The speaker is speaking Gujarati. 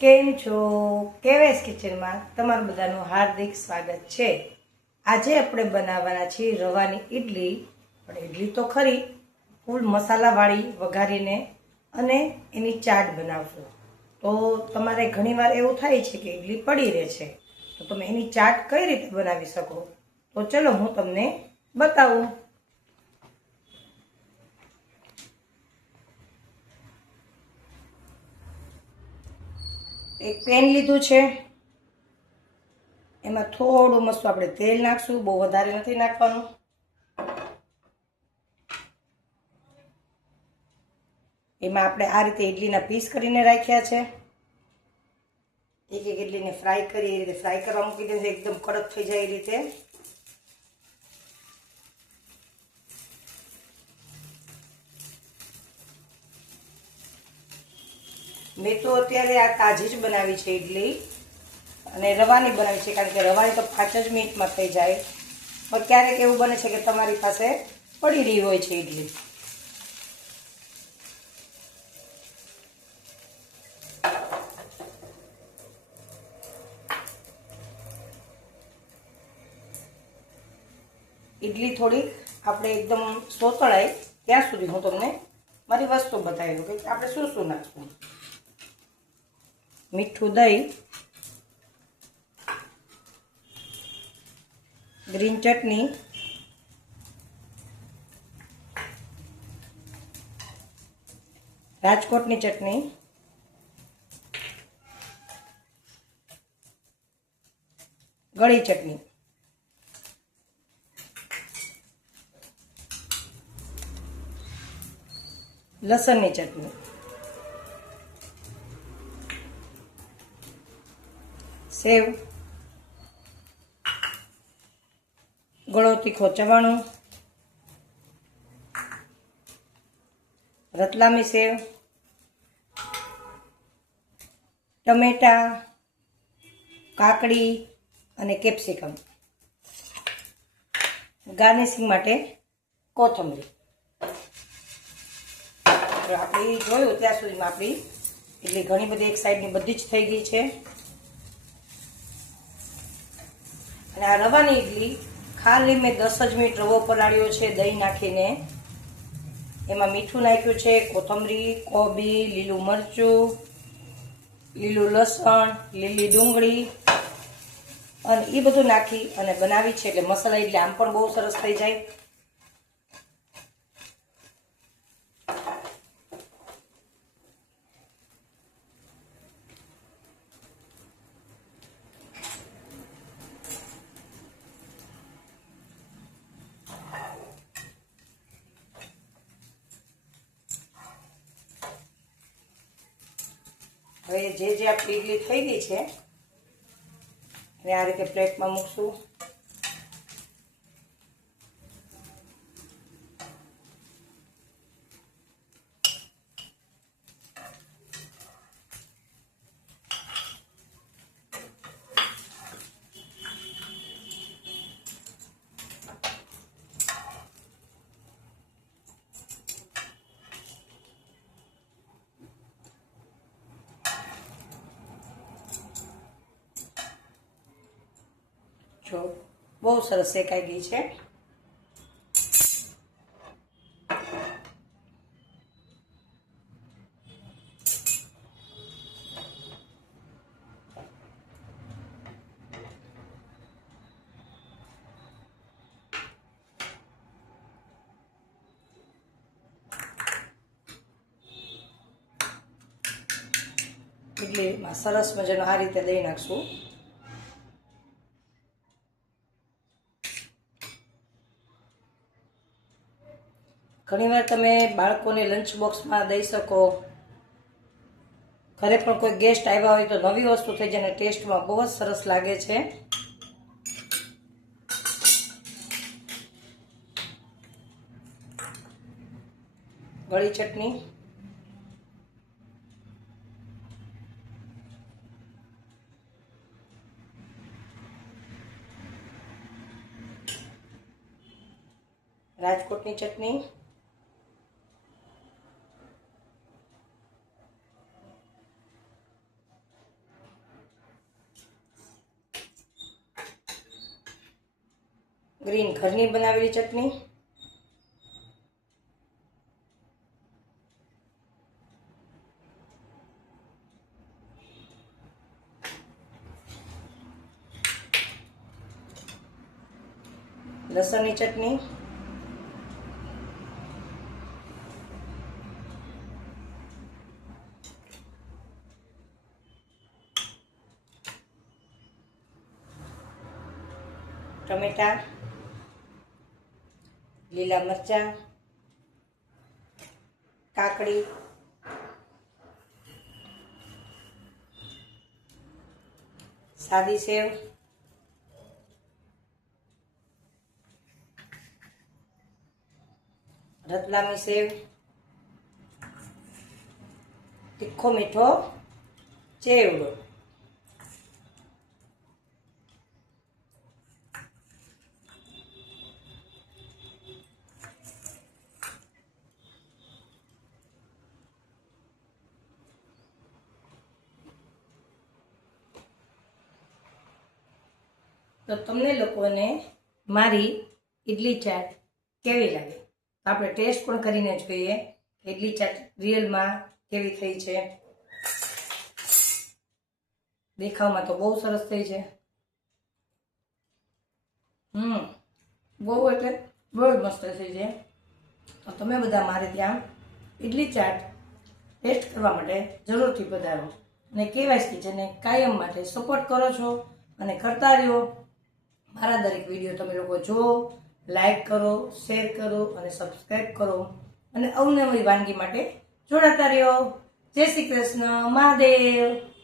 કેમ છો? કેવેસ કિચનમાં? તમારું બધાનું હાર્દિક સ્વાગત છે. આજે આપણે બનાવવાના છીએ રવાની ઈડલી. પણ ઈડલી તો ખરી. ફૂલ મસાલાવાળી વઘારીને અને એની ચાટ બનાવશું. તો તમારે ઘણીવાર એવું થાય છે કે ઈડલી પડી રહે છે. તો તમે એની ચાટ કઈ રીતે બનાવી શકો? તો ચલો હું તમને બતાવું. એક પેન લીધું છે. એમાં થોડું મસ્ત આપણે તેલ નાખશું, બહુ વધારે નથી નાખવાનું. એમાં આપણે આ રીતે ઇડલીના પીસ કરીને રાખ્યા છે. એક એક ઇડલીને ફ્રાય કરી, એ રીતે ફ્રાય કરવા મૂકી દેશે એકદમ કડક થઈ જાય એ રીતે. મેં તો અત્યારે આ તાજી જ બનાવી છે ઇડલી અને રવાની બનાવી છે, કારણ કે રવાની તો પાંચ જ મિનિટમાં થઈ જાય. પણ ક્યારેક એવું બને છે કે તમારી પાસે પડી રહી હોય છે ઇડલી ઇડલી થોડીક આપણે એકદમ સોતળાય ત્યાં સુધી હું તમને મારી વસ્તુ બતાવી દઉં કે આપણે શું શું નાખશું મીઠું દહીં ગ્રીન ચટણી રાજકોટની ચટણી ગળી ચટણી લસણની ચટણી સેવ ગળો તીખો ચવાણું રતલામી સેવ, ટમેટા, કાકડી અને કેપ્સિકમ. ગાર્નિશિંગ માટે કોથમરી. આપણે જોયું ત્યાં સુધીમાં આપણી, એટલે ઘણી બધી એક સાઈડની બધી જ થઈ ગઈ છે. અને આ રવાની ઇડલી ખાલી મેં દસ જ મિનિટ રવો પલાળ્યો છે, દહીં નાખીને. એમાં મીઠું નાખ્યું છે, કોથમરી, કોબી, લીલું મરચું, લીલું લસણ, લીલી ડુંગળી. અને એ બધું નાખી અને બનાવી છે, એટલે મસાલા ઇડલી આમ પણ બહુ સરસ થઈ જાય. હવે જે જે આપણી ઇડલી થઈ ગઈ છે હવે આ રીતે પ્લેટમાં મૂકશું. જો બહુ સરસ શેકાઈ ગઈ છે. ઇડલીમાં સરસ મજાનું આ રીતે દઈ નાખશું. ઘણીવાર તમે બાળકોને લંચ બોક્સમાં દઈ શકો. ઘરે પણ કોઈ ગેસ્ટ આવ્યા હોય તો નવી વસ્તુ થઈ જાય અને ટેસ્ટમાં બહુ જ સરસ લાગે છે. ગળી ચટણી. રાજકોટની ચટણી. ગ્રીન ઘરની બનાવેલી ચટણી. લસણની ચટણી. ટમેટા. લીલા મરચાં કાકડી સાદી સેવ રતલામી સેવ તીખો મીઠો ચેવડો. તો તમને લોકોને મારી ઇડલી ચાટ કેવી લાગે? તો આપણે ટેસ્ટ પણ કરીને જોઈએ ઇડલી ચાટ રિયલમાં કેવી થઈ છે. દેખાવમાં તો બહુ સરસ થઈ છે. હમ, બહુ એટલે બહુ જ મસ્ત થઈ છે. તો તમે બધા મારે ત્યાં ઇડલી ચાટ ટેસ્ટ કરવા માટે જરૂરથી પધારો. અને કેવાય કિચનને કાયમ માટે સપોર્ટ કરો છો અને કરતા રહ્યો. મારા દરેક વીડિયો તમે લોકો જુઓ લાઈક કરો શેર કરો અને સબસ્ક્રાઈબ કરો. અને અવનવી વાનગી માટે જોડાતા રહ્યો. જય શ્રી કૃષ્ણ, મહાદેવ.